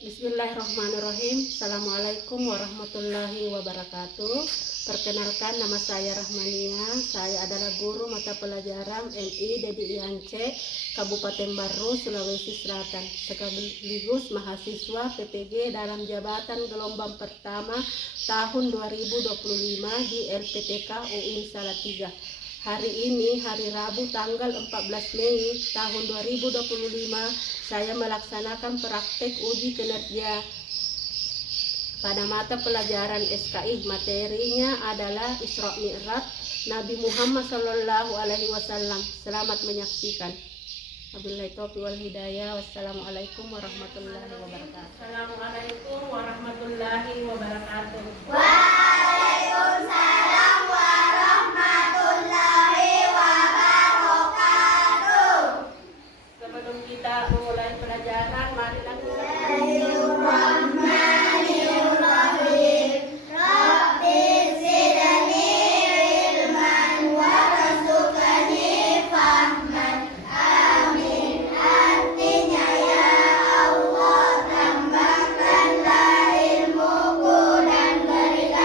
Bismillahirrahmanirrahim. Assalamualaikum warahmatullahi wabarakatuh. Perkenalkan, nama saya Rahmania. Saya adalah guru mata pelajaran MI Dedi Iance, Kabupaten Baru, Sulawesi Selatan, sekaligus mahasiswa PTG dalam jabatan gelombang pertama tahun 2025 di LPTK UIN Salatiga. Hari ini, hari Rabu tanggal 14 Mei tahun 2025, saya melaksanakan praktek uji kinerja pada mata pelajaran SKI. Materinya adalah Isra Mi'raj Nabi Muhammad SAW. Selamat menyaksikan. Wabillahi taufiq wal hidayah. Wassalamualaikum warahmatullahi wabarakatuh. Assalamualaikum warahmatullahi wabarakatuh. Waalaikumsalam warahmatullahi wabarakatuh. Sebelum kita memulai pelajaran, mari lakukan Bismillahirrahmanirrahim. Rabbi zidni ilman warzuqni fahman. Amin. Artinya, ya Allah, tambahkanlah ilmuku dan berikan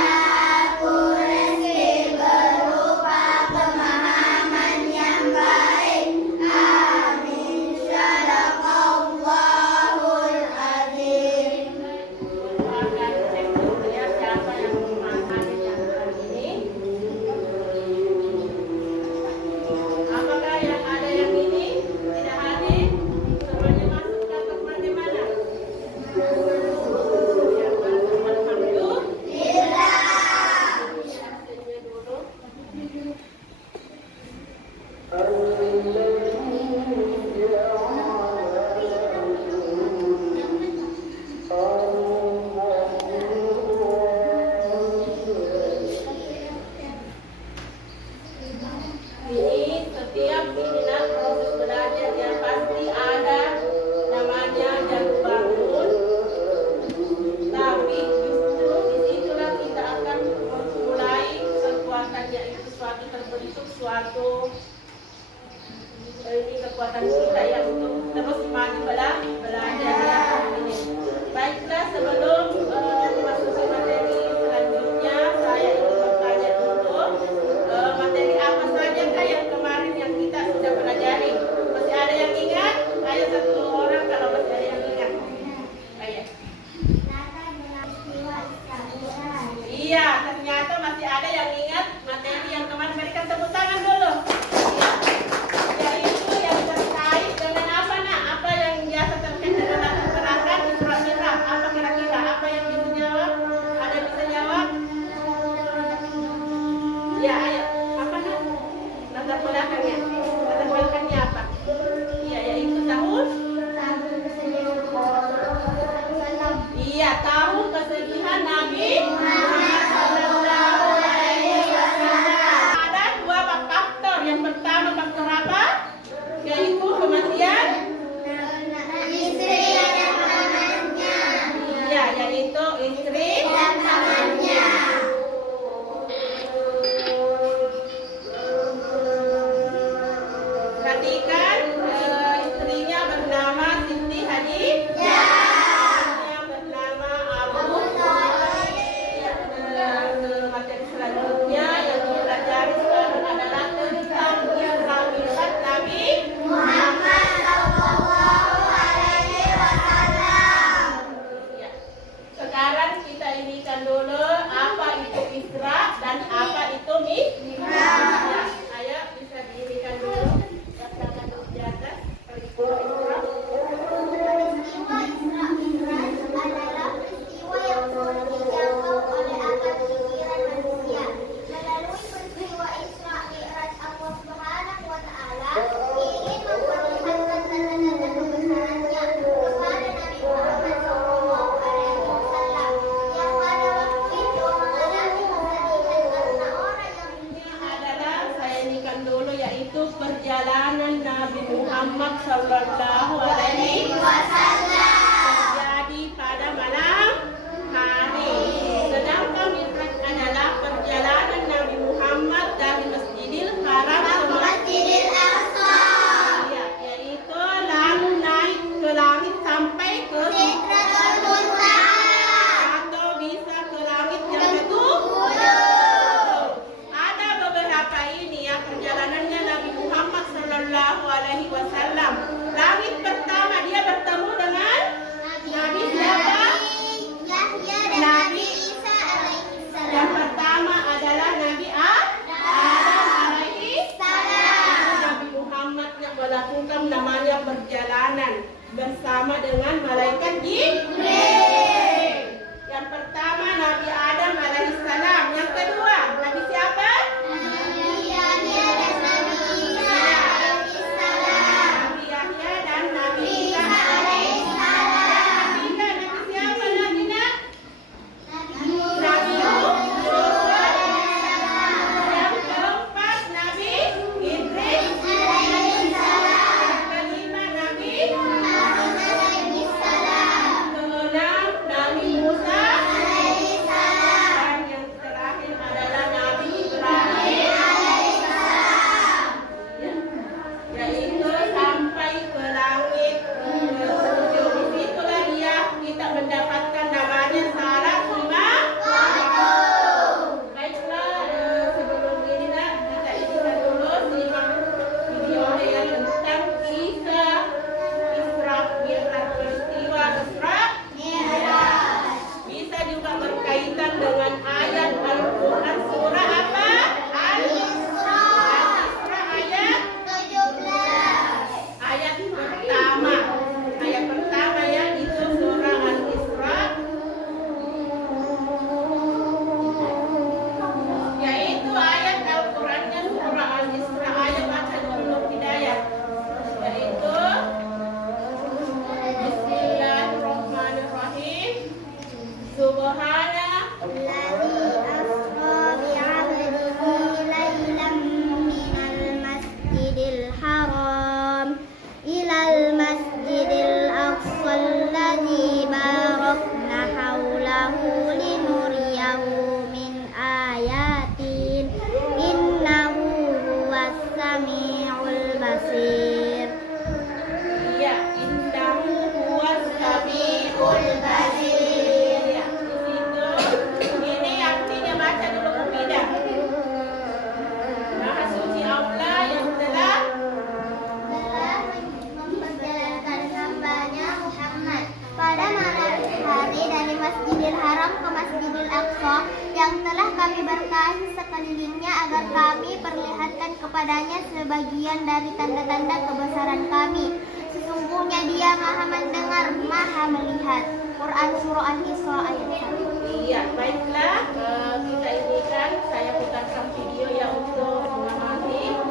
Haram ke Masjidil Aqsa yang telah kami berkahi sekelilingnya agar kami perlihatkan kepadanya sebagian dari tanda-tanda kebesaran kami. Sesungguhnya Dia Maha mendengar, Maha melihat. Quran Surah Al-Isra ayat 1. Iya, baiklah. Kita ini kan saya putarkan video ya untuk mengamati.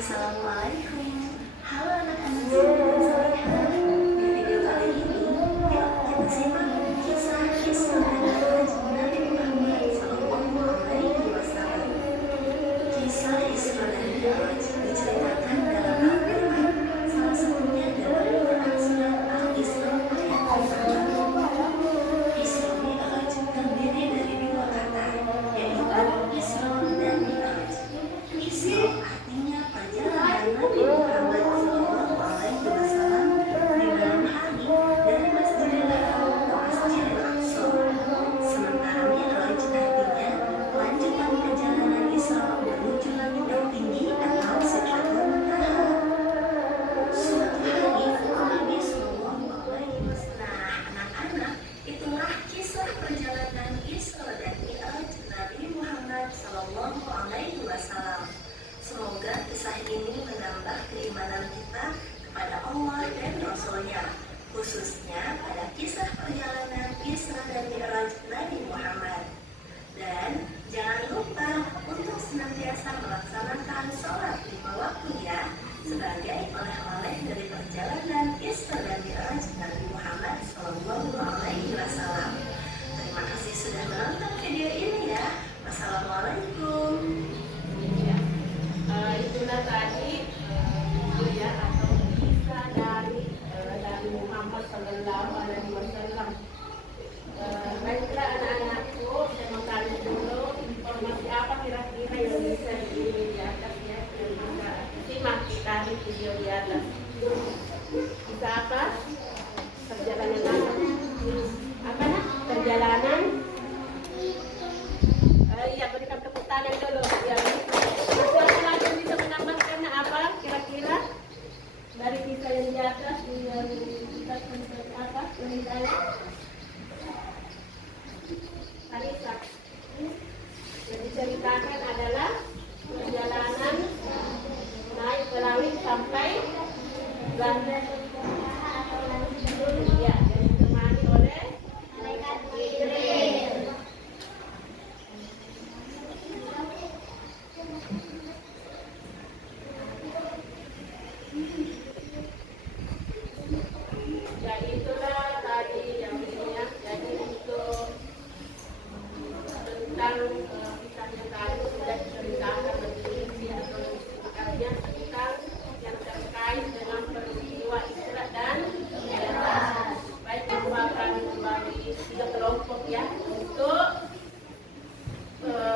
Assalamualaikum. Halo anak-anak dan soleha. Di video kali ini, yuk kita simak kisah Isra dan Mi'raj Nabi Muhammad SAW. Kisah Isra dan Mi'raj diceritakan dalam Al-Quran, salah satunya dalam Quran surat Al-Isra ayat 5. Isra Mi'raj terdiri dari dua kata, yaitu Isra dan Mi'raj. Isra artinya perjalanan Nabi Muhammad SAW di malam hari dari Masjidil Haram ke Masjidil Aqsa. Sementara Mi'raj artinya lanjutan perjalanan Isra menuju langit yang tinggi atau Sidratul Muntaha. Suatu hari Nabi SAW. Nah, anak-anak, itulah kisah perjalanan Isra dan Mi'raj Nabi Muhammad SAW. Semoga kisah ini menambah keimanan kita kepada Allah dan Rasul-Nya, khususnya pada kisah perjalanan Isra dan Mi'raj Nabi Muhammad. Dan jangan lupa untuk senantiasa melaksanakan sholat 5 waktu ya, sebagai oleh-oleh dari perjalanan Isra dan Mi'raj Nabi Muhammad SAW. Terima kasih sudah menonton video ini ya. Wassalamualaikum. Itulah tadi ya atau kisah dari Muhammad Sallallahu Alaihi Wasallam. Baiklah anak-anakku, saya mau tanya dulu informasi apa kira-kira yang bisa di atas ya, yang bisa simak kita di video di atas. Bisa apa? Perjalanan apa? Apa nak? Perjalanan. Iya, berikan tepuk tangan dulu. Ya. Siapa lagi yang bisa menambahkan apa kira-kira dari kisah yang di atas yang kita tentang apa ceritanya? Alisa, yang diceritakan adalah perjalanan naik ke langit sampai langit. Ya, yang ditemani oleh malaikat Jibril. Ya itulah tadi yang ya. Jadi untuk tentang kisahnya tadi sudah diceritakan berisi atau artinya tentang yang terkait dengan peristiwa Isra dan Mi'raj. Baik, kita akan membagi 3 kelompok ya untuk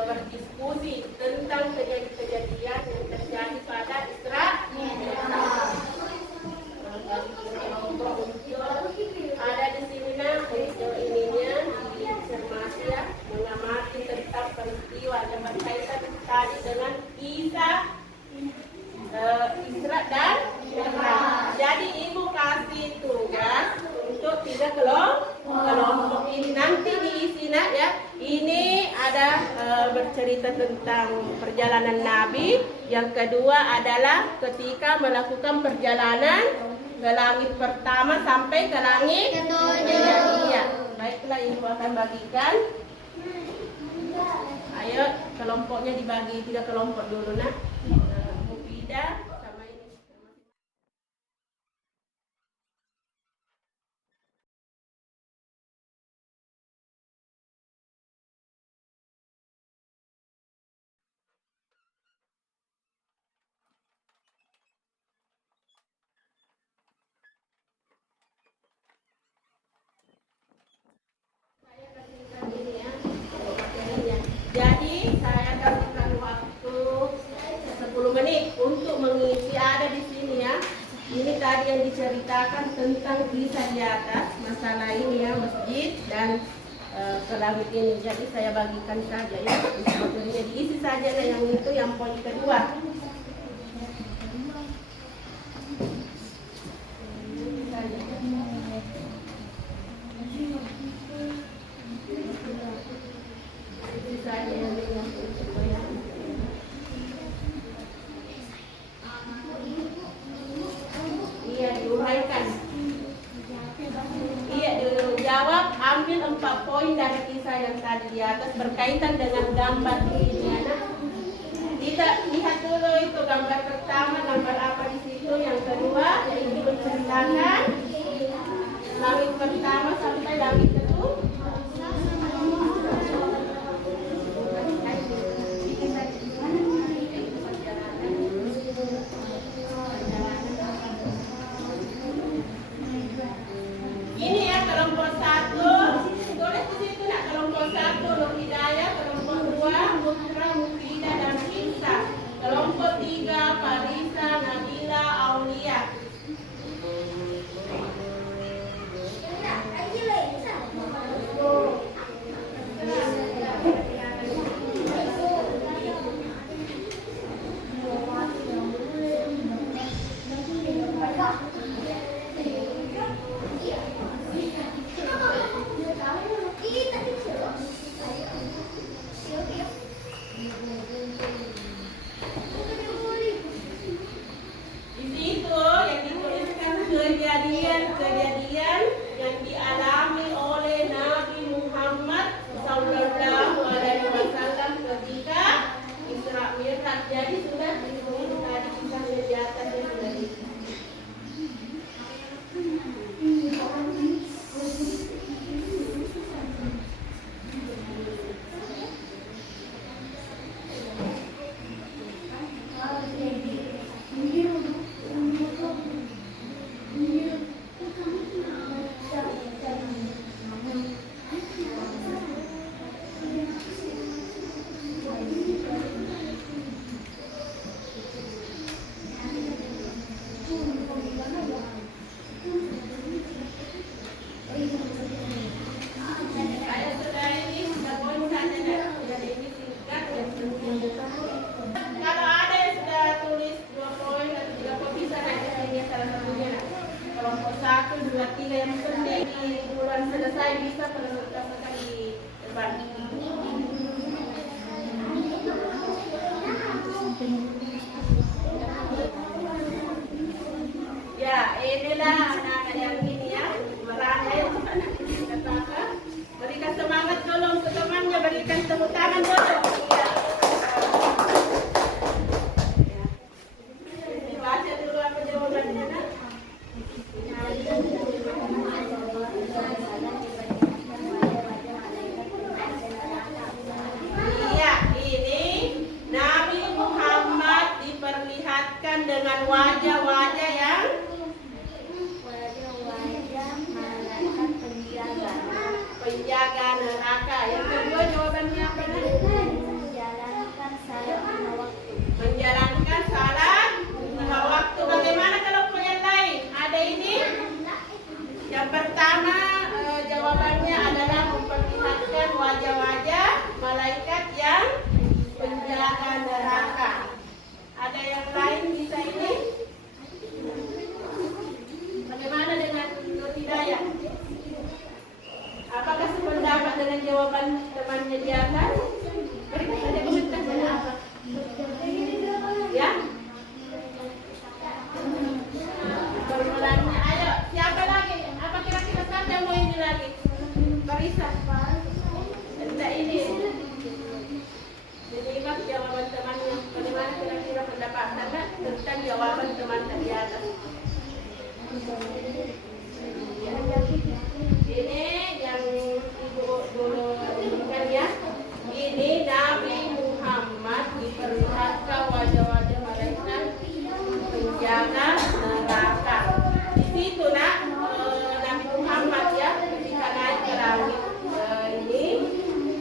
berdiskusi tentang kejadian-kejadian yang terjadi pada Isra dan Mi'raj. Ada di sini untuk ininya dicermati ya, mengamati tentang peristiwa yang berkaitan tadi dengan kisah Isra dan Mi'raj. Jadi ibu kasih tugas untuk 3 kelompok ini nanti diisi ya. Ini ada bercerita tentang perjalanan Nabi. Yang kedua adalah ketika melakukan perjalanan ke langit pertama sampai ke langit ketujuh. Iya. Baiklah, ibu akan bagikan. Ayo kelompoknya dibagi 3 kelompok dulu nak. Mufidah sama ini. ini tadi yang diceritakan tentang kisah di atas, masalah ini ya, masjid dan ke langit ini. Jadi saya bagikan saja ya, sebetulnya diisi saja yang itu yang poin kedua. Ambil 4 poin dari kisah yang tadi di atas berkaitan dengan gambar ini anak. Kita lihat dulu itu gambar pertama, gambar apa di situ, yang kedua yaitu menceritakan langit pertama sampai langit kedua. Ini ya kelompok 1, tulis di situ nak, kelompok 1 Nur Hidayah, kelompok 2 Mutra, Mufida dan Insa, kelompok 3 Farisa, Nabila, Aulia. Kejadian yang dialami oleh Nabi Muhammad Sallallahu Alaihi Wasallam ketika Isra Mi'raj. Jadi sudah ditulis tadi kisahnya di atas ya, sudah yang penting di bulan selesai bisa presentasikan di depan. Ya, inilah anak-anak yang ini ya, merangkai untuk anak ini katakan. Berikan semangat dulu untuk temannya, berikan tepuk tangan dulu. Ya. Baca dulu apa jawabannya nak? Iya, ini Nabi Muhammad diperlihatkan dengan wajah-wajah yang penjaga neraka. Yang kedua jawabannya apa nih? Menjalankan salat 5 waktu. Bagaimana kalau yang lain? Ada ini? Yang pertama jawabannya adalah memperlihatkan wajah-wajah malaikat yang penjaga neraka. Ada yang lain bisa ini? Bagaimana dengan Nur Hidayah? Apakah sependapat dengan jawaban temannya di atas? Berikan saja komentarnya apa? Ya? Permulannya, ayo siapa lagi? Apa kira-kira saja mau ini lagi? Farisa. Tidak ini. Jadi jawaban temannya. Bagaimana kira-kira pendapat Anda tentang jawaban teman di atas? Ini yang ibu dulu inginkan ya. Ini Nabi Muhammad diperlihatkan wajah-wajah malaikat penjaga neraka. Di situ nak Nabi Muhammad ya ketika naik ke langit ini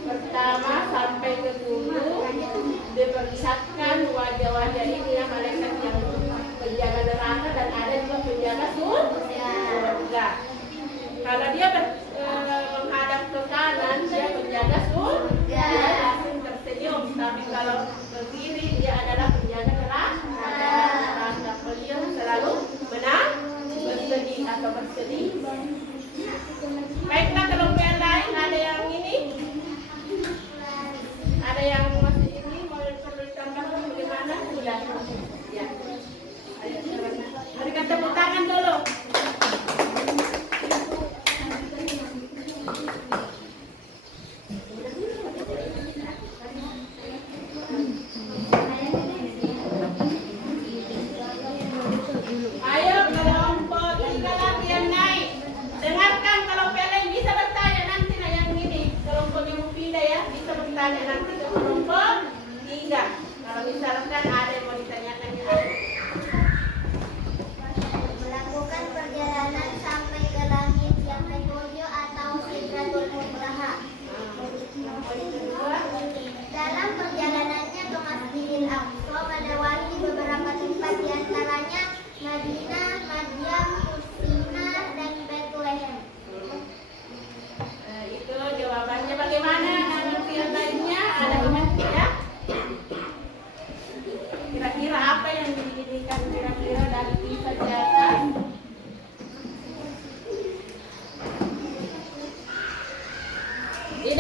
pertama sampai ke 7 diperlihatkan wajah-wajah ini ya malaikat yang penjaga neraka dan ada juga penjaga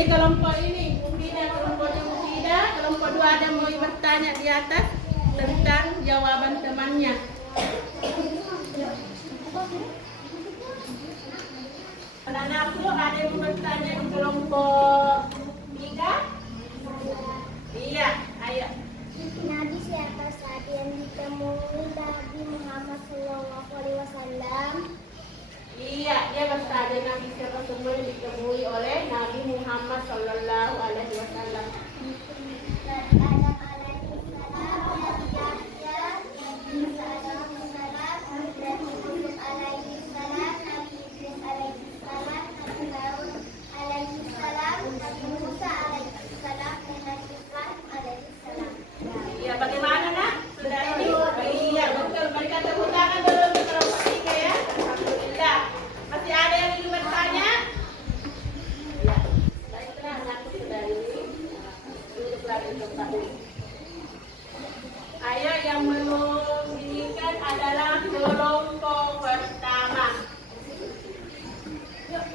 Ini kelompok ini, Mufidah, kelompoknya Mufidah. Kelompok 2 ada mau bertanya di atas tentang jawaban temannya. Anak-anakku ada yang bertanya di kelompok 3? Iya, ayo. Nabi siapa saja yang ditemui Nabi Muhammad SAW? Iya, dia bertanya Nabi siapa semua yang ditemui oleh Nabi Muhammad Sallallahu Alaihi Wasallam. Nabi Adam alaihissalam, Nabi Yahya, Isa alaihissalam, Nabi Yusuf alaihissalam, Nabi Idris alaihissalam, Nabi Harun alaihissalam, Nabi Musa alaihissalam, dan Nabi Ibrahim alaihissalam. Iya, bagaimana nak? Sudah ini? Iya, betul. Berikan tepuk tangan dulu untuk kelompok 3 ya. Alhamdulillah. Masih ada yang ingin bertanya? Ya, baiklah anakku sudah ini. Duduk lagi tempat ini. Ayo yang menunjukkan adalah kelompok pertama. Yuk.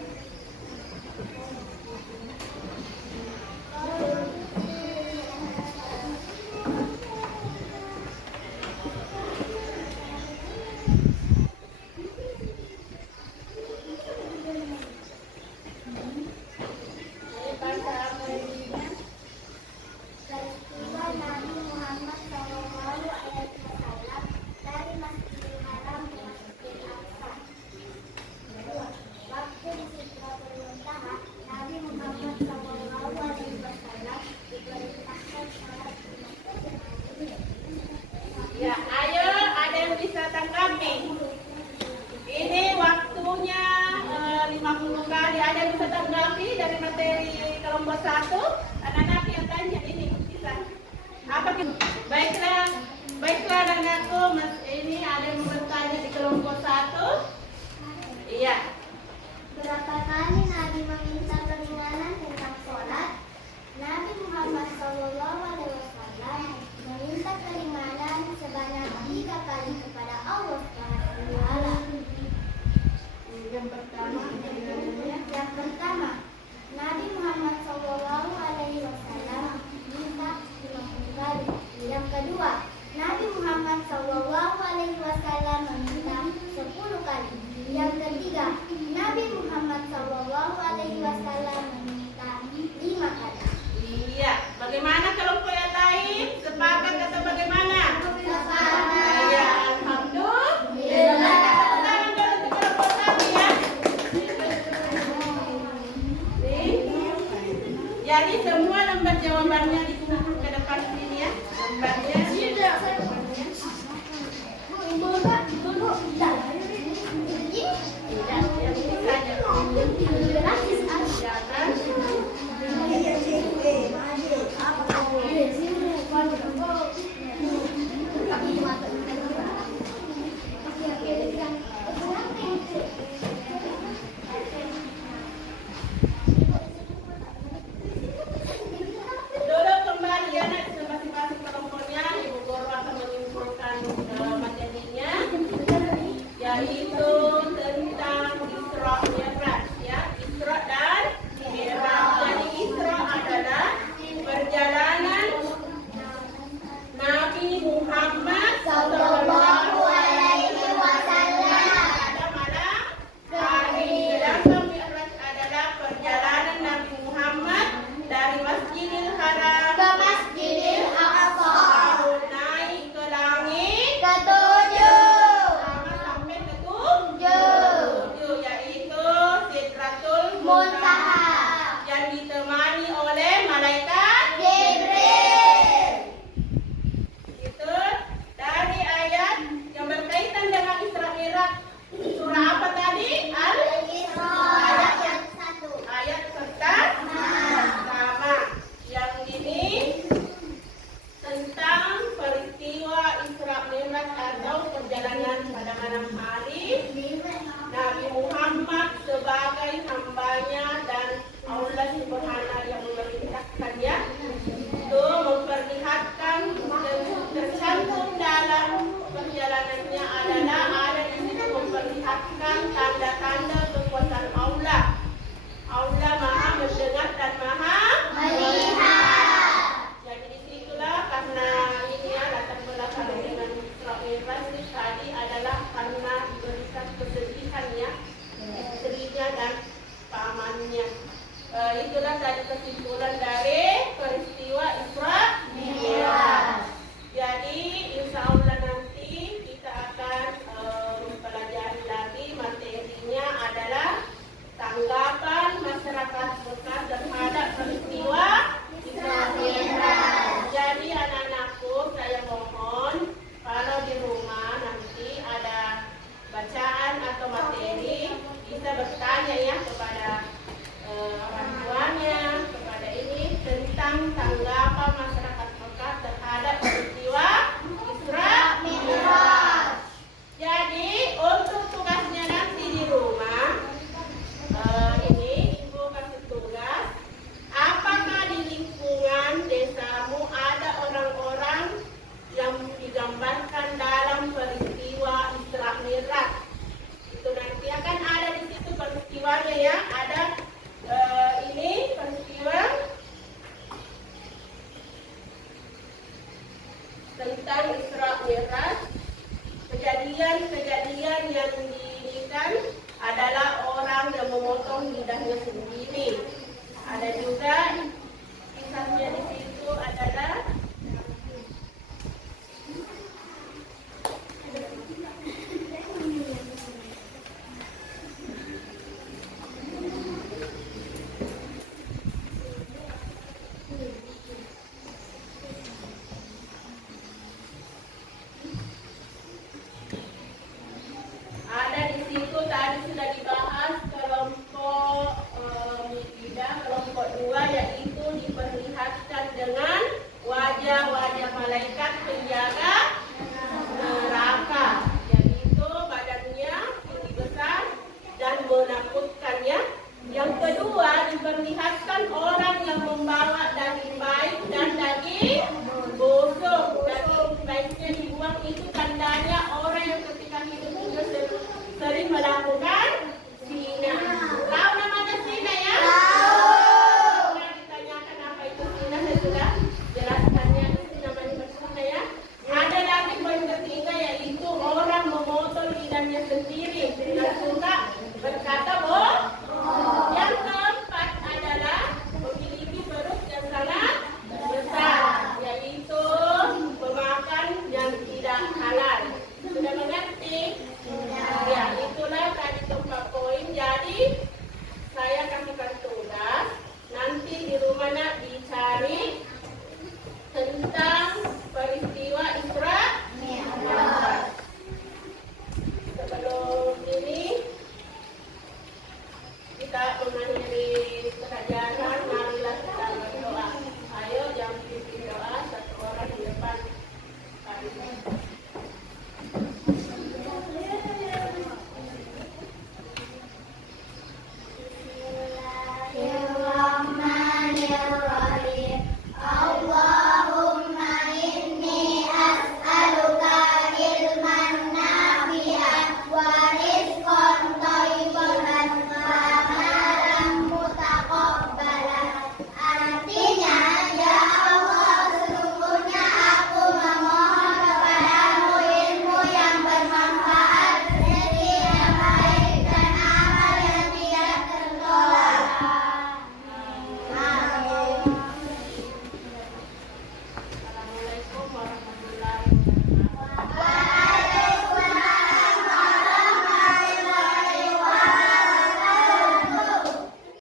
Peristiwa Nabi Muhammad SAW dari Masjidil Haram ke Masjidil Aqsa. Waktu di Sidratul Muntaha, Nabi Muhammad SAW diperintahkan sholat di Masjidil Haram. Ya, ayo ada yang bisa tanggapi. Ini waktunya 50 kali. Ada yang bisa tanggapi dari materi kelompok 1? Anak-anak yang tanya ini bisa. Apa? Baiklah, baiklah anakku. Mas ini ada yang bertanya di kelompok 1? Iya. Berapa kali Nabi meminta keringanan tentang sholat? Nabi Muhammad SAW meminta keringanan sebanyak 3 kali kepada Allah SWT. Yang pertama, Yang pertama, Nabi Muhammad SAW minta 50 kali. Yang kedua, Nabi Muhammad SAW meminta 10 kali. Yang ketiga, Nabi Muhammad SAW meminta 5 kali. iya. Bagaimana kelompok yang lain? Sepakat atau bagaimana? Iya, alhamdulillah. Tepuk tangan dulu untuk kelompok 1 ya. Jadi semua lembar jawabannya dikumpul ke depan sini ya. Lembarnya. Tidak, yang ini saja. Jangan. Duduk kembali ya nak, masing-masing kelompoknya. Ibu guru akan menyimpulkan materinya, yaitu tentang Isra Mi'raj ya. Isra dan Mi'raj. Jadi Isra adalah perjalanan Nabi Muhammad Sallallahu Alaihi Wasallam pada malam hari. Sedangkan Mi'raj adalah perjalanan Nabi Muhammad dari Masjidil Haram Ke Masjidil Aqsa. lalu naik ke langit Ketujuh. sampai ke Tujuh. tujuh, yaitu Sidratul Muntaha. yang ditemani oleh malaikat. Jibril. Itu dari ayat yang berkaitan dengan Isra Mi'raj. Surah apa tadi? Al-Isra ayat 1. Ayat pertama. Yang ini tentang peristiwa Isra Mi'raj atau perjalanan pada malam hari Nabi Muhammad sebagai hambanya dan Allah Subhanahu yang memerintahkannya itu memperlihatkan tercantum dalam perjalanannya adalah ada di situ memperlihatkan tanda-tanda kekuasaan Allah. Allah Maha mendengar dan Maha memotong lidahnya sendiri. Ada juga kisahnya di situ adalah tadi sudah dibahas kelompok kelompok 2, yaitu diperlihatkan dengan wajah-wajah malaikat penjaga neraka, yaitu badannya tinggi besar dan menakutkannya. Yang kedua, diperlihatkan orang yang membawa daging baik dan daging busuk. Daging baiknya dibuang, itu tandanya orang yang ketika hidup juga sering melakukan zina. Tahu namanya zina ya? Tahu. Pernah ditanyakan apa itu zina, saya sudah jelaskannya. Itu namanya zina ya. Ada lagi poin ketiga, yaitu orang memotong lidahnya sendiri.